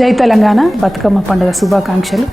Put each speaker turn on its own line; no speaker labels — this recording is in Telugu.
జై తెలంగాణ బతుకమ్మ పండుగ శుభాకాంక్షలు.